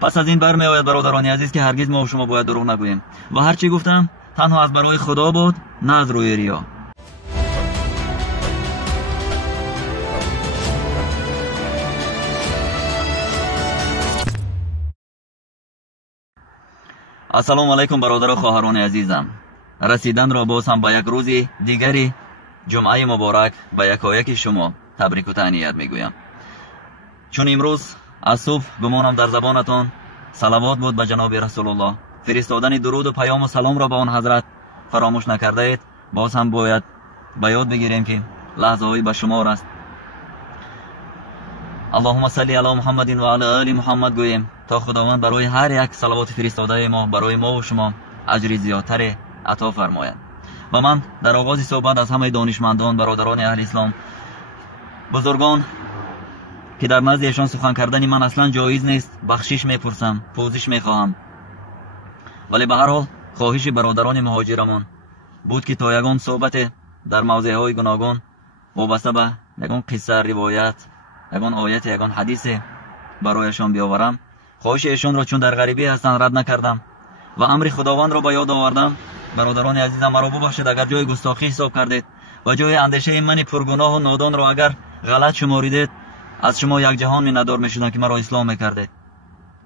پس از این برمیآید برادران عزیز که هرگز ما و شما باید دروغ نگوییم و هر چی گفتم تنها از برای خدا بود، نه از روی ریا. السلام علیکم برادر و خواهران عزیزم. رسیدن را باز هم به یک روز دیگری جمعه مبارک به یکایک شما تبریک و تهنیت میگویم. چون امروز از صبح گمانم در زبانتان صلوات بود به جناب رسول الله، فرستادن درود و پیام و سلام را به آن حضرت فراموش نکرده اید، باز هم باید به یاد بگیریم که لحظه هایی به شمار است. اللهم صلی علی محمد و علی آل محمد گوییم تا خداوند برای هر یک صلوات فرستاده ما برای ما و شما اجری زیادتر عطا فرماید. و من در آغاز صحبت از همه دانشمندان، برادران اهل اسلام، بزرگان که در نزد ایشان سخن کردن من اصلا جایز نیست، بخشش میپرسم، پوزش میخواهم. ولی به هر حال خواهش برادران مهاجرمان بود که تا یگان صحبت در موضوع های گوناگون وابسته به یگان قصه، روایت، یگان آیت، یگان حدیث برایشان بیاورم. خواهش ایشان را چون در غریبی هستند رد نکردم و امر خداوند را به یاد آوردم. برادران عزیزم مرا ببخشید اگر جای گستاخی حساب کردید و جای اندیشه من پرگناه و نادان را اگر غلط شماریدید، از شما یک جهان میندار میشدم که مرا اسلام میکردید.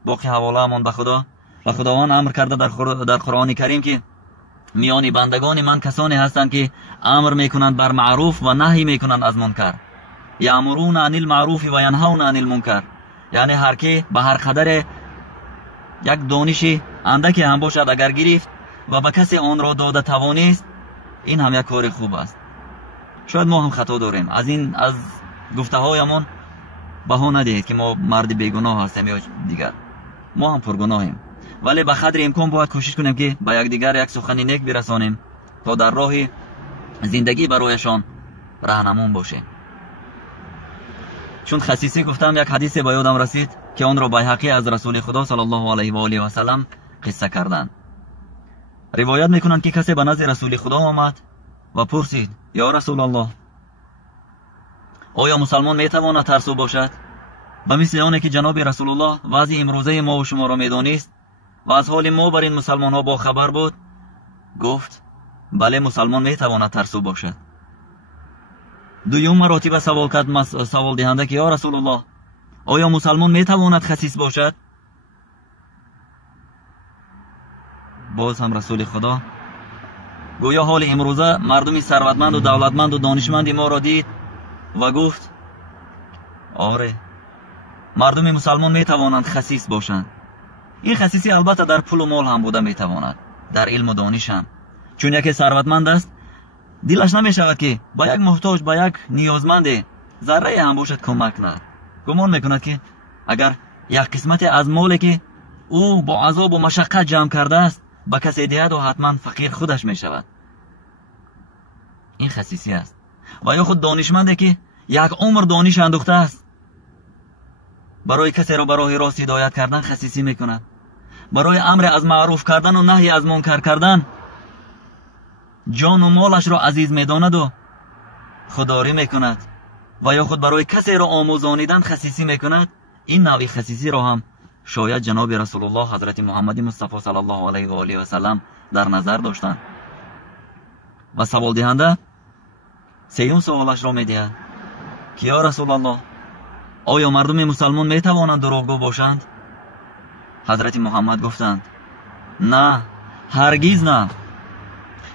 باقی حواله امان به خدا. و خداوند امر کرده در قرآن کریم که میان بندگان من کسانی هستند که امر میکنند بر معروف و نهی میکنند از منکر، یامرون عن المعروف و ینهون عن المنکر. یعنی هر کی به هر قدر یک دانشی اندکی هم باشد اگر گرفت و به کسی آن را داده توانست، این هم یک کار خوب است. شاید ما هم خطا داریم، از گفته هایمان بها ندهید که ما مرد بیگناه هستیم یا دیگر، ما هم پرگناهیم. ولی به قدر امکان باید کوشش کنیم که به یک دیگر یک سخن نیک برسانیم تا در راه زندگی برایشان راهنمون باشیم. چون خصیصی گفتم، یک حدیث به یادم رسید که آن را بیهقی از رسول خدا صلی الله علیه و آله و سلم قصه کردند. روایت میکنند که کسی به نزد رسول خدا آمد و پرسید: یا رسول الله، آیا مسلمان میتواند ترسو باشد؟ به مثل آنه که جناب رسول الله وضع امروزه ما و شما را میدانست و از حال ما بر این مسلمان ها با خبر بود. گفت: بله، مسلمان میتواند ترسو باشد. دویم مراتب سوال دهنده که یا رسول الله، آیا مسلمان میتواند خسیس باشد؟ باز هم رسول خدا گویا حال امروزه مردمی ثروتمند و دولتمند و دانشمند ما را دید و گفت: آره، مردم مسلمان میتوانند خسیس باشند. این خسیسی البته در پول و مال هم بوده میتواند، در علم و دانش هم. چون یکی ثروتمند است دلش نمیشود که با یک محتاج، با یک نیازمند ذره هم باشد کمک کند. گمان میکند که اگر یک قسمت از مالی که او با عذاب و مشقت جمع کرده است به کسی دهد و حتما فقیر خودش میشود. این خسیسی است. و یا خود دانشمندی که یک عمر دانش اندوخته است، برای کسی را به راه راست هدایت کردن خسیسی میکند، برای امر از معروف کردن و نهی از منکر کردن جان و مالش را عزیز میداند و خودداری میکند، و یا خود برای کسی را آموزانیدن خسیسی میکند. این نوع خسیسی را هم شاید جناب رسول الله حضرت محمد مصطفی صلی الله علیه و آله و سلم در نظر داشتند. و سوال دهنده سیوم سوالش را میدهد که یا رسول الله، آیا مردم مسلمان میتوانند دروغگو باشند؟ حضرت محمد گفتند: نه، هرگز نه.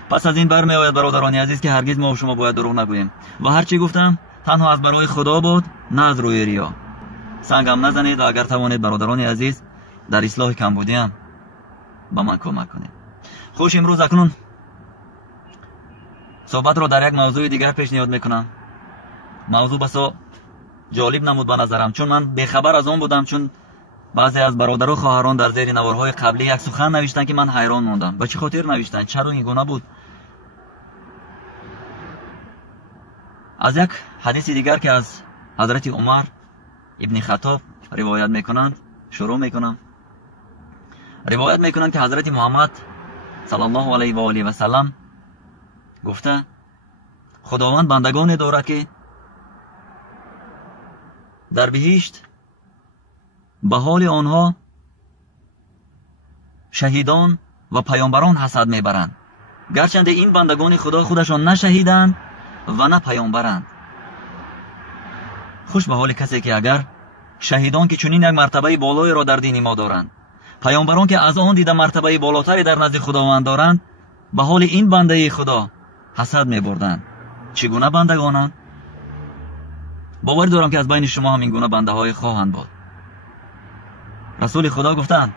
پس از این برمیآید برادران عزیز که هرگز ما و شما باید دروغ نگوییم و هر چی گفتم تنها از برای خدا بود، نه از روی ریا. سنگم نزنید و اگر توانید برادران عزیز در اصلاح کمبودیم با من کمک کنید. خوش، امروز اکنون صحبت را در یک موضوع دیگر پیشنهاد میکنم. موضوع بسا جالب نمود به نظرم، چون من بیخبر از آن بودم. چون بعضی از برادر و خواهران در زیر نوارهای قبلی یک سخن نوشتن که من حیران موندم. به چه خاطر نوشتن؟ چرا این گونه بود؟ از یک حدیث دیگر که از حضرت عمر ابن خطاب روایت میکنند شروع میکنم. روایت میکنند که حضرت محمد صلی الله علیه و آله و سلم گفته: خداوند بندگانی دارد که در بهشت به حال آنها شهیدان و پیامبران حسد میبرند، گرچند این بندگان خدا خودشان نه شهیدند و نه پیامبرند. خوش به حال کسی که اگر شهیدان که چنین یک مرتبه بالایی را در دین ما دارند، پیامبران که از آن دیده مرتبه بالاتری در نزد خداوند دارند، به حال این بنده خدا حسد میبردند. چگونه بندگانند؟ باور دارم که از بین شما هم این گونه بنده های خواهند بود. رسول خدا گفتند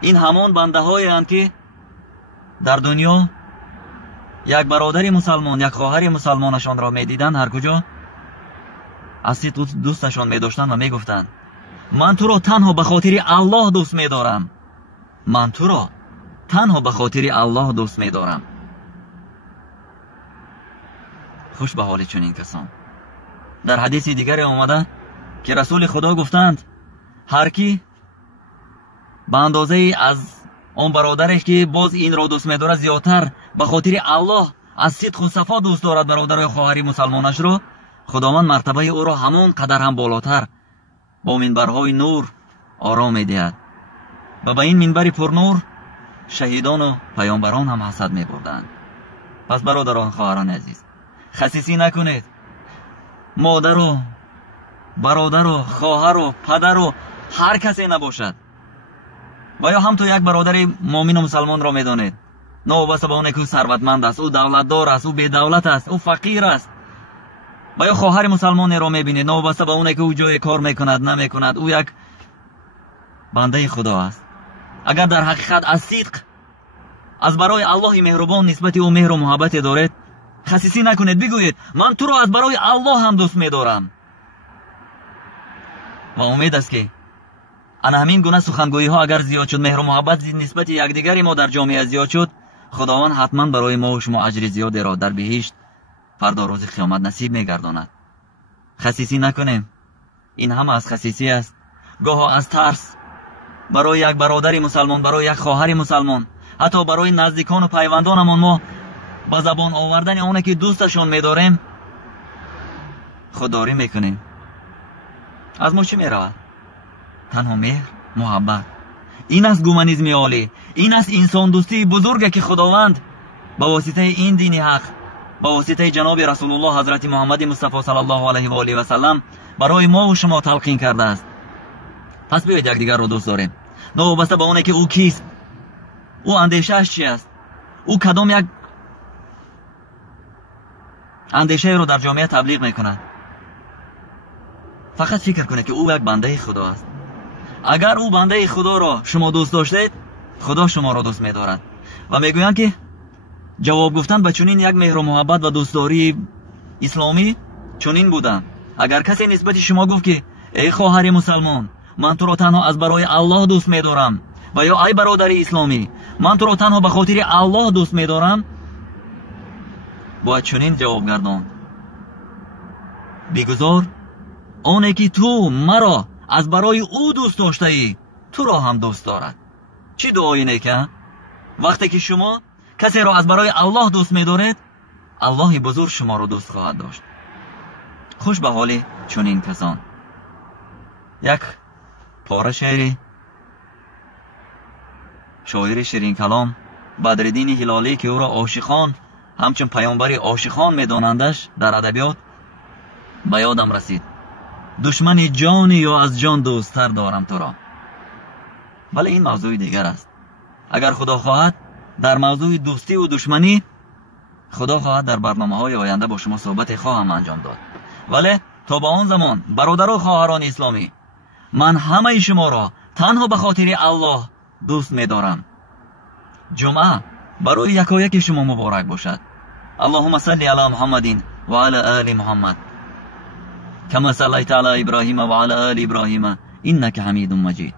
این همان بنده هایی اند که در دنیا یک برادر مسلمان، یک خواهر مسلمانشان را میدیدند، هر کجا از دوستشان میداشتند و میگفتند من تو را تنها به خاطر الله دوست میدارم، من تو را تنها به خاطر الله دوست میدارم. خوش به حال چنین کسان. در حدیث دیگری آمده که رسول خدا گفتند هر کی به اندازه از اون برادرش که باز این را دوست می‌دارد زیادتر به خاطر الله از صدق و صفا دوست دارد برادر و خواهر مسلمانش را، خداوند مرتبه او را همون قدر هم بالاتر با منبرهای نور آرام می‌دهد. و به این منبر پر نور شهیدان و پیامبران هم حسد می‌بردند. پس برادران خواهران عزیز، خسیسی نکنید. مادر و برادر و خواهر و پدر و هر کسی نباشد و یا هم تو یک برادر مؤمن و مسلمان را میدانید، نوبسته به اون که او ثروتمند است، او دولتدار است، او بی دولت است، او فقیر است، و یا خواهر مسلمان را میبینید نوبسته به اون که او جای کار میکند نمیکند، او یک بنده خدا است. اگر در حقیقت از صدق از برای الله مهربان نسبت او مهر و محبت دارید، خسیسی نکنید، بگویید من تو را از برای الله هم دوست می‌دارم. و امید است که انا همین گونه سخنگویی ها اگر زیاد شد، مهر و محبت نسبت یکدیگری ما در جامعه زیاد شد، خداوند حتما برای ما و شما اجر زیادی را در بهشت فردا روز قیامت نصیب می‌گرداند. خسیسی نکنیم. این هم از خسیسی است، گاه از ترس برای یک برادر مسلمان، برای یک خواهر مسلمان، حتی برای نزدیکان و پیوندانمان ما با زبان آوردن اونه که دوستشون می‌داریم خودداری میکنیم. از ما چی میرود؟ تنها مهر، محبت. این است گومانیسم عالی، این است انسان دوستی بزرگی که خداوند با واسطه این دین حق، با واسطه جناب رسول الله حضرت محمد مصطفی صلی الله علیه و آله و سلم برای ما و شما تلقین کرده است. پس بیایید یکدیگر را دوست داریم، نوبسته به اونه که او کیست، او اندیشه‌اش چی است، او کدام یک اندیشه رو در جامعه تبلیغ میکنه. فقط فکر کنه که او یک بنده خدا است. اگر او بنده خدا را شما دوست داشتید، خدا شما را دوست می‌دارد. و میگویند که جواب گفتن به چنین یک مهر و محبت و دوستداری اسلامی چنین بوده. اگر کسی نسبت شما گفت که ای خواهر مسلمان من تو را تنها از برای الله دوست می‌دارم، و یا ای برادر اسلامی من تو را تنها به خاطر الله دوست می‌دارم، باید چنین جواب گردان بگذار آنی که تو مرا از برای او دوست داشته ای تو را هم دوست دارد. چی دعایی نیکه؟ وقتی که شما کسی را از برای الله دوست می‌دارید، الله بزرگ شما را دوست خواهد داشت. خوش به حال چنین کسان. یک پاره شعری شاعر شیرین کلام بدرالدین هلالی که او را عاشقان همچون پیامبر عاشقان میدانندش در ادبیات به یادم رسید. دشمن جانی یا از جان دوستتر دارم تو را. ولی این موضوع دیگر است. اگر خدا خواهد در موضوع دوستی و دشمنی، خدا خواهد در برنامه‌های آینده با شما صحبت خواهم انجام داد. ولی تا به آن زمان برادر و خواهران اسلامی، من همه شما را تنها به خاطر الله دوست می‌دارم. جمعه برای یکایک شما مبارک باشد. اللهم صل علی محمد و علی آل محمد كما صليت على إبراهيم وعلى آل إبراهيم إنك حميد مجيد.